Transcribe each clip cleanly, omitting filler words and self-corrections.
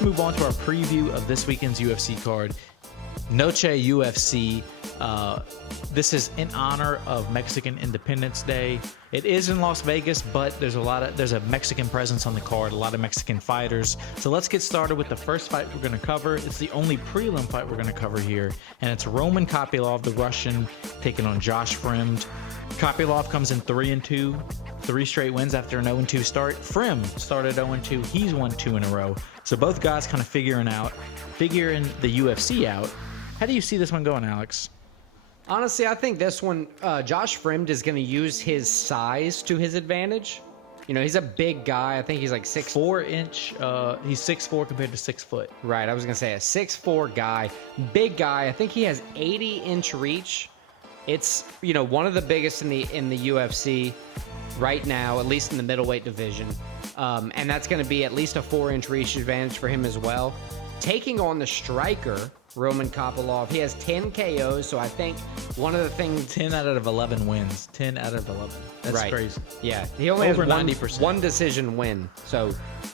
let's move on to our preview of this weekend's UFC card. Noche UFC. This is in honor of Mexican Independence Day. It is in Las Vegas, but there's a Mexican presence on the card, a lot of Mexican fighters. So let's get started with the first fight we're going to cover. It's the only prelim fight we're going to cover here, and it's Roman Kopylov, the Russian, taking on Josh Fremd. Kopylov comes in 3-2, 3 straight wins after an 0-2 start. Fremd started 0-2. He's won 2 in a row. So both guys kind of figuring the UFC out. How do you see this one going, Alex? Honestly, I think this one, Josh Fremd is going to use his size to his advantage. You know, he's a big guy. I think he's like 4 inch. He's 6'4" compared to 6 foot. Right. I was going to say a 6'4" guy, big guy. I think he has 80-inch reach. It's, you know, one of the biggest in the UFC right now, at least in the middleweight division. And that's going to be at least a 4-inch reach advantage for him as well. Taking on the striker, Roman Kopylov, he has 10 KOs, so I think one of the things... 10 out of 11 wins. 10 out of 11. That's right. Crazy. Yeah, he only Over has 90%. one decision win, so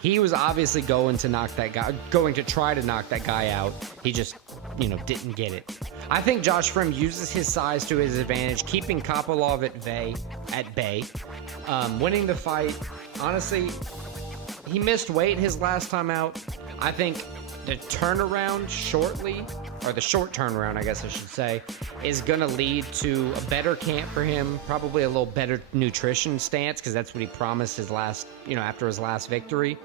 he was obviously going to try to knock that guy out. He just, you know, didn't get it. I think Josh Fremd uses his size to his advantage, keeping Kopylov at bay, winning the fight. Honestly, he missed weight his last time out. I think the turnaround shortly, or the short turnaround, I guess I should say, is going to lead to a better camp for him, probably a little better nutrition stance, because that's what he promised his after his last victory.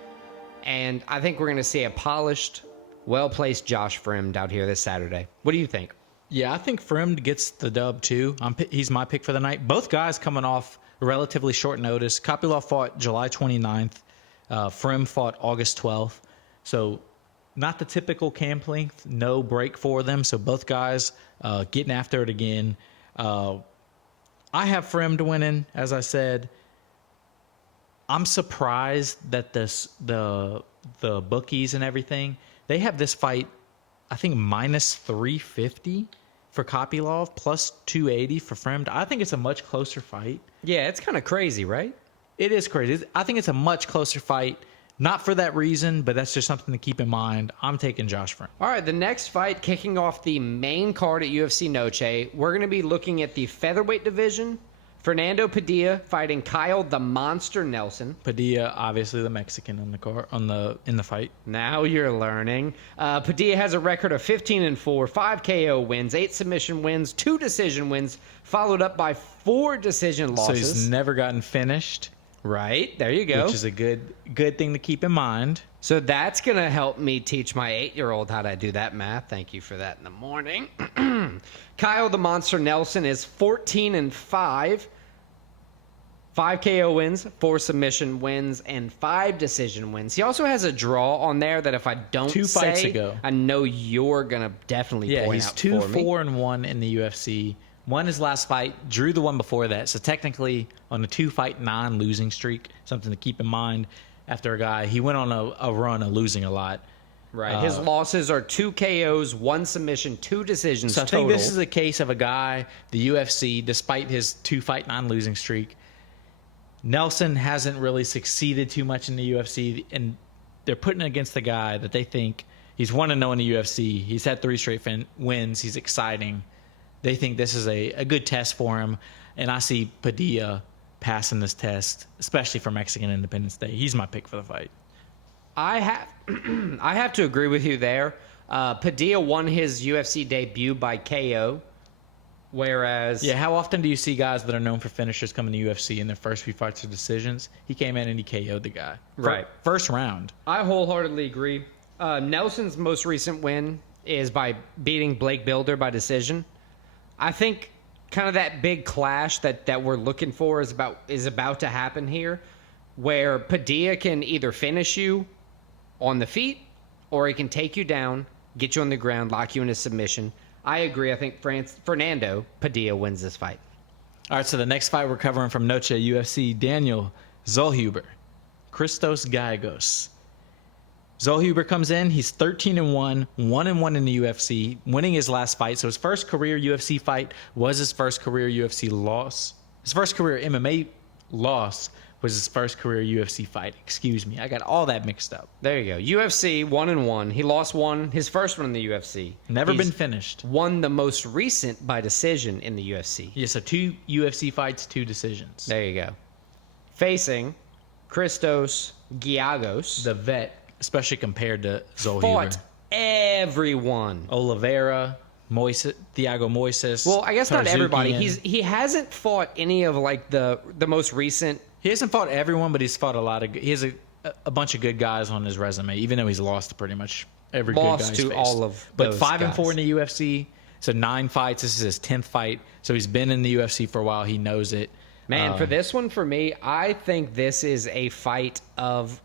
And I think we're going to see a polished, well-placed Josh Fremd out here this Saturday. What do you think? Yeah, I think Fremd gets the dub too. He's my pick for the night. Both guys coming off relatively short notice. Kopylov fought July 29th. Fremd fought August 12th. So not the typical camp length, no break for them. So both guys getting after it again. I have Fremd winning, as I said. I'm surprised that the bookies and everything, they have this fight, I think, minus 350 for Kopylov, plus 280 for Fremd. I think it's a much closer fight. Yeah, it's kind of crazy, right? It is crazy. I think it's a much closer fight. Not for that reason, but that's just something to keep in mind. I'm taking Josh Fremd. All right, the next fight, kicking off the main card at UFC Noche, we're going to be looking at the featherweight division. Fernando Padilla fighting Kyle the Monster Nelson. Padilla, obviously the Mexican in the fight. Now you're learning. Padilla has a record of 15-4, 5 KO wins, 8 submission wins, 2 decision wins, followed up by 4 decision losses. So he's never gotten finished. Right, there you go. Which is a good thing to keep in mind. So that's going to help me teach my 8-year-old how to do that math. Thank you for that in the morning. Kyle the Monster Nelson is 14-5. 5 KO wins, 4 submission wins, and 5 decision wins. He also has a draw on there that if I don't 2 fights ago, I know you're going to definitely point out for me. Yeah, he's 2-4-1 in the UFC. Won his last fight, drew the one before that. So technically on a 2-fight non-losing streak, something to keep in mind after a guy. He went on a run of losing a lot. Right. His losses are 2 KOs, 1 submission, 2 decisions total. So I think this is a case of a guy, the UFC, despite his 2-fight non-losing streak, Nelson hasn't really succeeded too much in the UFC, and they're putting it against the guy that they think he's 1-0 in the UFC. He's had 3 straight wins. He's exciting. They think this is a good test for him, and I see Padilla passing this test, especially for Mexican Independence Day. He's my pick for the fight. I have to agree with you there. Padilla won his UFC debut by KO, whereas... Yeah, how often do you see guys that are known for finishers come in the UFC in their first few fights or decisions? He came in and he KO'd the guy. Right. First round. I wholeheartedly agree. Nelson's most recent win is by beating Blake Builder by decision. I think kind of that big clash that we're looking for is about to happen here, where Padilla can either finish you on the feet or he can take you down, get you on the ground, lock you in a submission. I agree. I think Fernando Padilla wins this fight. All right, so the next fight we're covering from Noche UFC, Daniel Zellhuber, Christos Gallegos. Zellhuber comes in. He's 13-1, 1-1 in the UFC, winning his last fight. So his first career UFC fight was his first career UFC loss. His first career MMA loss was his first career UFC fight. Excuse me, I got all that mixed up. There you go. UFC 1-1. He lost one, his first one in the UFC. Never been finished. Won the most recent by decision in the UFC. Yeah, so 2 UFC fights, 2 decisions. There you go. Facing Christos Giagos. The vet, especially compared to Zolhuber. Fought everyone. Oliveira, Thiago Moises. Well, I guess not everybody. Tarzukian. He hasn't fought any of like the most recent. He hasn't fought everyone, but he's fought a lot of. He has a bunch of good guys on his resume, even though he's lost to pretty much every good guy he's to faced. all of But those 5-4 in guys. the UFC, so 9 fights. This is his 10th fight, so he's been in the UFC for a while. He knows it. Man, for this one, for me, I think this is a fight of.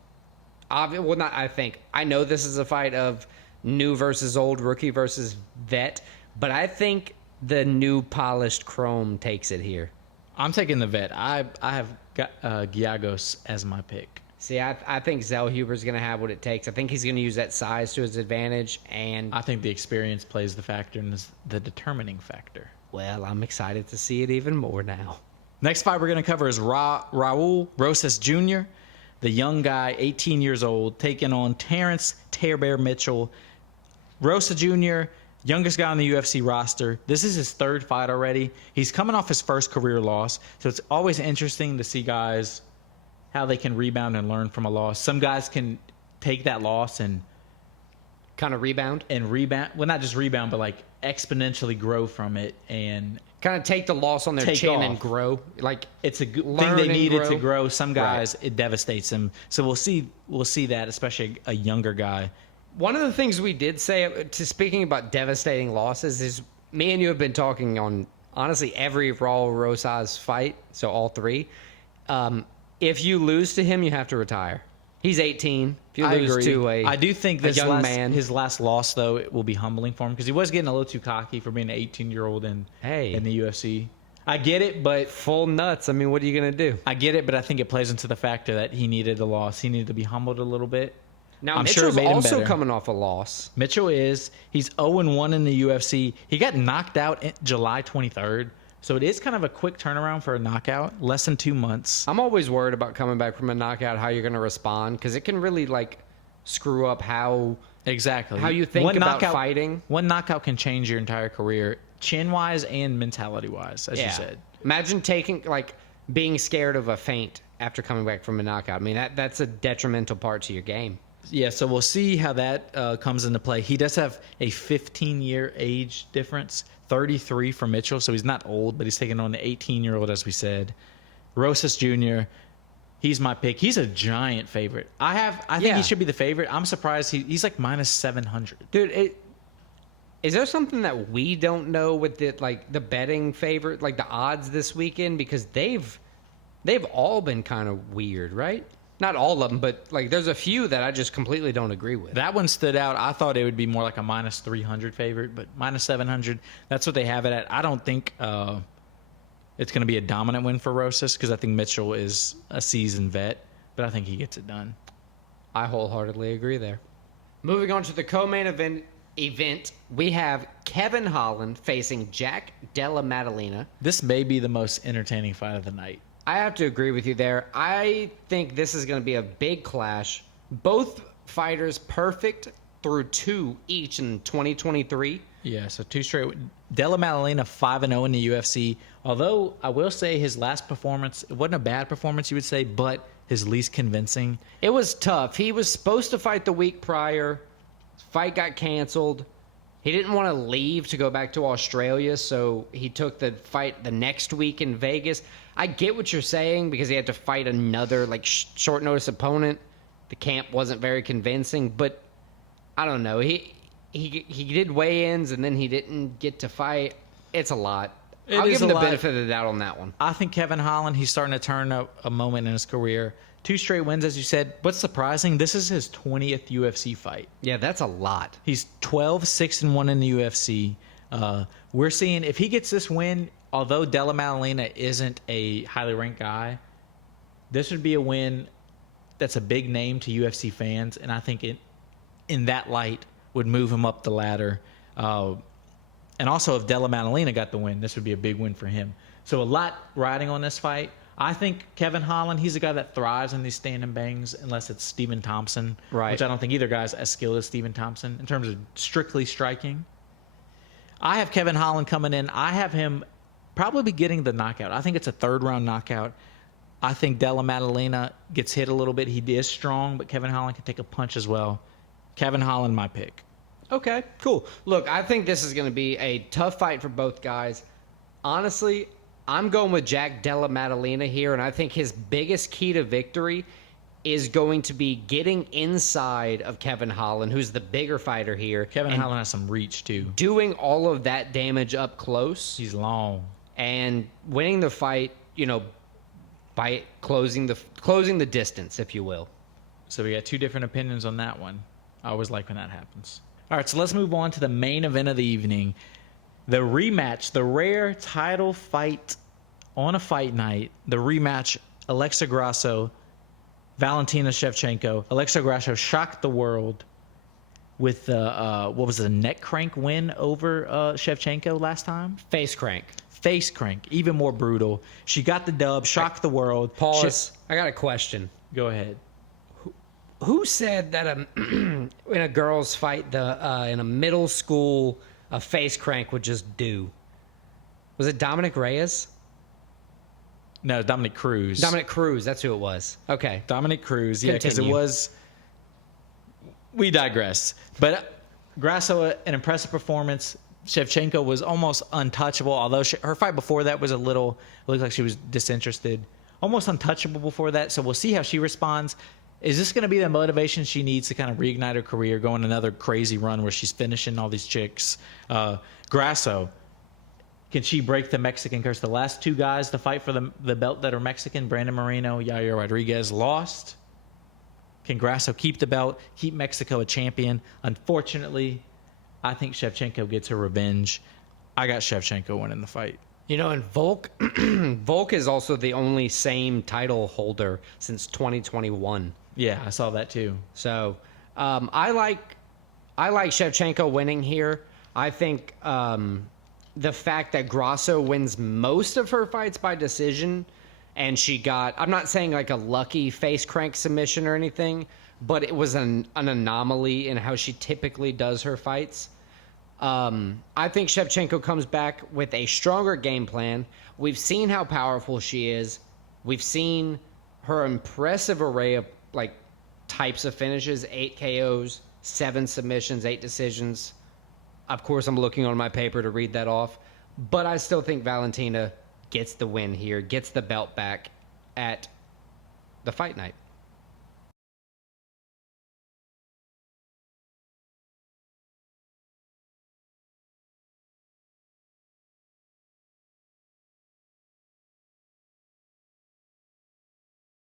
Well, not I think. I know this is a fight of new versus old, rookie versus vet, but I think the new polished chrome takes it here. I'm taking the vet. I have got Giagos as my pick. See, I think Zellhuber's going to have what it takes. I think he's going to use that size to his advantage, and I think the experience plays the factor and is the determining factor. well, I'm excited to see it even more now. Next fight we're going to cover is Raul Rosas Jr., the young guy, 18 years old, taking on Terrence Tear Bear Mitchell. Rosa Jr., youngest guy on the UFC roster. This is his 3rd fight already. He's coming off his first career loss, so it's always interesting to see guys how they can rebound and learn from a loss. Some guys can take that loss and Kind of rebound. rebound. Well, not just rebound, but like exponentially grow from it. And Kind of take the loss on their Take chin off. and grow. Like it's a good thing Learn they and needed grow. to grow. Some guys, Right. it devastates them. So we'll see that, especially a younger guy. one of the things we did say, to speaking about devastating losses, is me and you have been talking on honestly every Raul Rosas fight, so all 3. If you lose to him, you have to retire. He's 18. If you lose to I do think this young man, his last loss, though, it will be humbling for him because he was getting a little too cocky for being an 18-year-old in the UFC. I get it, but full nuts. I mean, what are you gonna do? I think it plays into the factor that he needed a loss. He needed to be humbled a little bit. Now I'm sure it Mitchell's made him also better. coming off a loss. Mitchell he's 0-1 in the UFC. He got knocked out July 23rd. So it is kind of a quick turnaround for a knockout, less than 2 months. I'm always worried about coming back from a knockout, how you're gonna respond, because it can really like screw up how Exactly. how you think about fighting. One knockout can change your entire career, chin-wise and mentality-wise, as you said. Imagine being scared of a feint after coming back from a knockout. I mean, that's a detrimental part to your game. Yeah, so we'll see how that comes into play. He does have a 15-year age difference, 33 for Mitchell, so he's not old, but he's taking on the 18-year-old, as we said. Rosas Jr., he's my pick. He's a giant favorite. I think he should be the favorite. I'm surprised he's like minus 700. Dude, is there something that we don't know with the betting favorite, like the odds this weekend? Because they've all been kind of weird, right? Not all of them, but like there's a few that I just completely don't agree with. That one stood out. I thought it would be more like a minus 300 favorite, but minus 700, that's what they have it at. I don't think it's going to be a dominant win for Rosas because I think Mitchell is a seasoned vet, but I think he gets it done. I wholeheartedly agree there. Moving on to the co-main event, we have Kevin Holland facing Jack Della Maddalena. This may be the most entertaining fight of the night. I have to agree with you there. I think this is going to be a big clash. Both fighters perfect through 2 each in 2023. Yeah, so 2 straight. Della Maddalena 5-0 in the UFC. Although I will say his last performance, it wasn't a bad performance, you would say, but his least convincing. It was tough. He was supposed to fight the week prior. Fight got canceled. He didn't want to leave to go back to Australia, so he took the fight the next week in Vegas. I get what you're saying because he had to fight another short notice opponent. The camp wasn't very convincing, but I don't know. He did weigh-ins and then he didn't get to fight. It's a lot. I'll give him the benefit of the doubt on that one. I think Kevin Holland, he's starting to turn a moment in his career. 2 straight wins, as you said. What's surprising, this is his 20th UFC fight. Yeah, that's a lot. He's 12-6-1 in the UFC. We're seeing if he gets this win, although Della Maddalena isn't a highly ranked guy, this would be a win that's a big name to UFC fans, and I think in that light would move him up the ladder. And also, if Della Maddalena got the win, this would be a big win for him. So a lot riding on this fight. I think Kevin Holland, he's a guy that thrives in these standing bangs unless it's Stephen Thompson, Right. which I don't think either guy's as skilled as Stephen Thompson in terms of strictly striking. I have Kevin Holland coming in. I have him probably getting the knockout. I think it's a third-round knockout. I think Della Maddalena gets hit a little bit. He is strong, but Kevin Holland can take a punch as well. Kevin Holland, my pick. Okay, cool. Look, I think this is going to be a tough fight for both guys. Honestly, I'm going with Jack Della Maddalena here, and I think his biggest key to victory is going to be getting inside of Kevin Holland, who's the bigger fighter here. Kevin Holland has some reach, too. Doing all of that damage up close. He's long. And winning the fight, by closing the distance, if you will. So we got two different opinions on that one. I always like when that happens. All right, so let's move on to the main event of the evening. The rematch, the rare title fight on a fight night. The rematch, Alexa Grasso, Valentina Shevchenko. Alexa Grasso shocked the world with the neck crank win over Shevchenko last time? Face crank. Face crank, even more brutal. She got the dub, shocked the world. Pause. I got a question. Go ahead. Who said that in a girls' fight, in a middle school, a face crank would just do? Was it Dominic Reyes? No, Dominic Cruz. Dominic Cruz, that's who it was. Okay. Dominic Cruz, yeah, because it Continue. was... We digress. But Grasso, an impressive performance. Shevchenko was almost untouchable, although her fight before that was it looked like she was disinterested. Almost untouchable before that, so we'll see how she responds. Is this going to be the motivation she needs to kind of reignite her career, go on another crazy run where she's finishing all these chicks? Grasso, can she break the Mexican curse? The last two guys to fight for the belt that are Mexican, Brandon Moreno, Yair Rodriguez, lost. Can Grasso keep the belt, keep Mexico a champion? Unfortunately, I think Shevchenko gets her revenge. I got Shevchenko winning the fight. And Volk, Volk is also the only same title holder since 2021. Yeah, I saw that too. So I like Shevchenko winning here. I think the fact that Grasso wins most of her fights by decision, and she got, I'm not saying like a lucky face crank submission or anything, but it was an anomaly in how she typically does her fights. I think Shevchenko comes back with a stronger game plan. We've seen how powerful she is. We've seen her impressive array of types of finishes: 8 KOs, 7 submissions, 8 decisions. Of course, I'm looking on my paper to read that off, but I still think Valentina gets the win here, gets the belt back at the fight night.